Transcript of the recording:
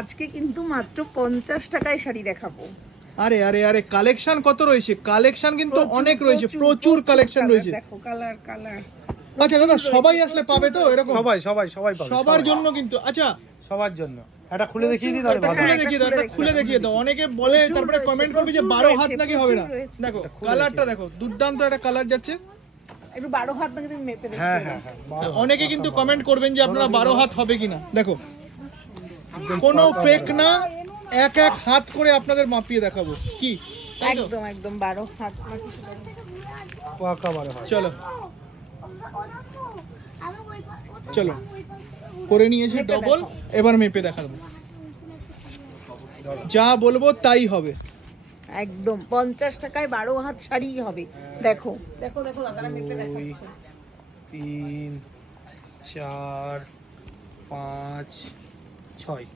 আজকে কিন্তু মাত্র 50 টাকায় শাড়ি দেখাবো। আরে আরে আরে কালেকশন কত রয়েছে, কালেকশন কিন্তু অনেক রয়েছে, প্রচুর কালেকশন রয়েছে। দেখো কালার কালার। আচ্ছা দাদা সবাই আসলে পাবে তো এরকম? সবাই সবাই সবাই পাবে, সবার জন্য কিন্তু। আচ্ছা সবার জন্য এটা খুলে দেখিয়ে দিই তাহলে ভালো। খুলে দেখিয়ে দাও, এটা খুলে দেখিয়ে দাও। অনেকে বলে তারপরে কমেন্ট করবে যে 12 হাত নাকি হবে না। দেখো কালারটা দেখো, দুর্দান্ত একটা কালার যাচ্ছে। একটু 12 হাত নাকি তুমি মেপে দেখো। হ্যাঁ হ্যাঁ হ্যাঁ অনেকে কিন্তু কমেন্ট করবেন যে আপনারা 12 হাত হবে কিনা। দেখো কোনো ফেক না, এক এক হাত করে আপনাদের মাপিয়ে দেখাবো কি। একদম একদম 12 হাত নাকি সেটা। পাকা 12 হয়। চলো চলো করে নিয়েছি ডবল, এবার মেপে দেখাবো, যা বলবো তাই হবে। একদম 50 টাকায় 12 হাত শাড়ি হবে। দেখো দেখো দেখো দাদারা মেপে দেখাচ্ছে। 3 4 5 6